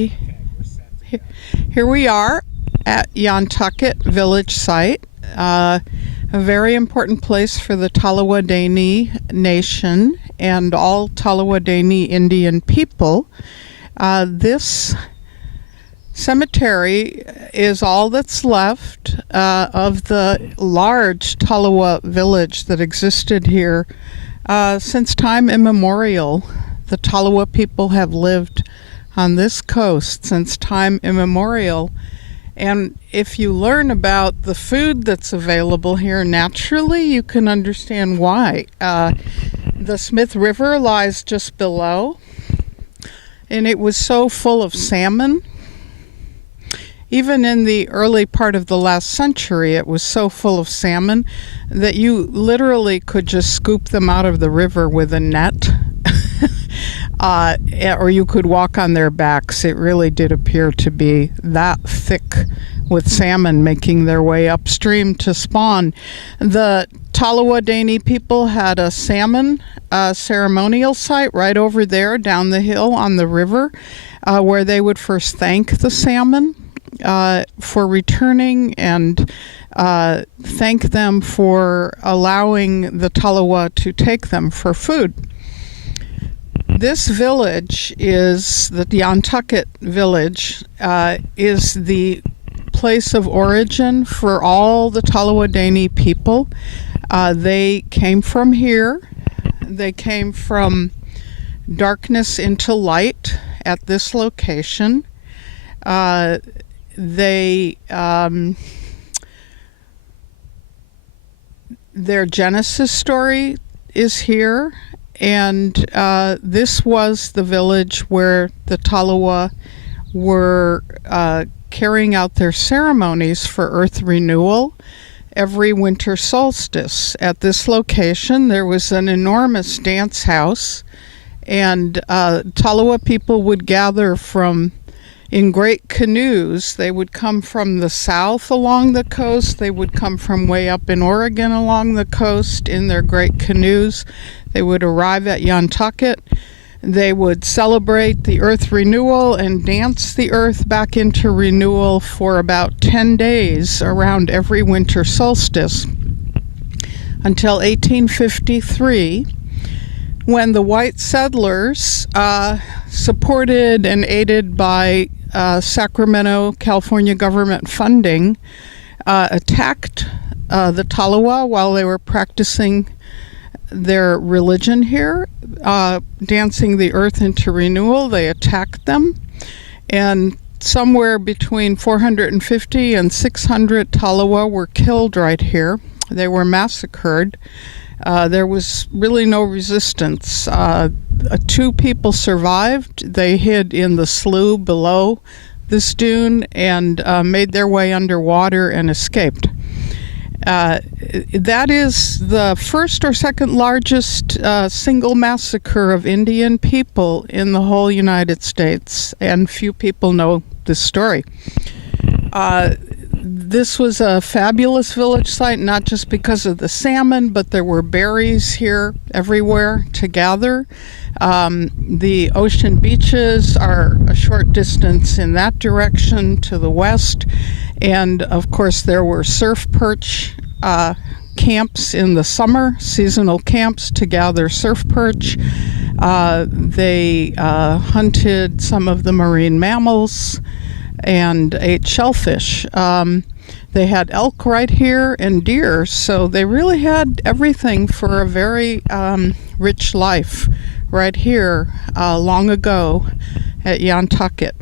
Here we are at Yantucket Village Site, a very important place for the Tolowa Dee Nation and all Tolowa Dee Indian people. This cemetery is all that's left of the large Tolowa village that existed here since time immemorial. The Tolowa people have lived on this coast since time immemorial. And if you learn about the food that's available here naturally, you can understand why. The Smith River lies just below, and it was so full of salmon. Even in the early part of the last century, it was so full of salmon that you literally could just scoop them out of the river with a net. Or you could walk on their backs. It really did appear to be that thick with salmon making their way upstream to spawn. The Tolowa Dee people had a salmon ceremonial site right over there down the hill on the river where they would first thank the salmon for returning and thank them for allowing the Tolowa to take them for food. This village is the Yantucket village, is the place of origin for all the Tolowa Dee people. They came from here. They came from darkness into light at this location. Their Genesis story is here. And this was the village where the Tolowa were carrying out their ceremonies for earth renewal every winter solstice. At this location, there was an enormous dance house, and Tolowa people would gather in great canoes. They would come from the south along the coast. They would come from way up in Oregon along the coast in their great canoes. They would arrive at Yantucket. They would celebrate the earth renewal and dance the earth back into renewal for about 10 days around every winter solstice until 1853, when the white settlers, supported and aided by Sacramento, California government funding, attacked the Tolowa while they were practicing their religion here, dancing the earth into renewal. They attacked them, and somewhere between 450 and 600 Tolowa were killed right here. They were massacred. There was really no resistance. 2 people survived. They hid in the slough below this dune and made their way underwater and escaped. That is the first or second largest single massacre of Indian people in the whole United States, and few people know this story. This was a fabulous village site, not just because of the salmon, but there were berries here everywhere to gather. The ocean beaches are a short distance in that direction to the west. And of course, there were surf perch camps in the summer, seasonal camps to gather surf perch. They hunted some of the marine mammals and ate shellfish. They had elk right here and deer, so they really had everything for a very rich life right here long ago at Yantucket.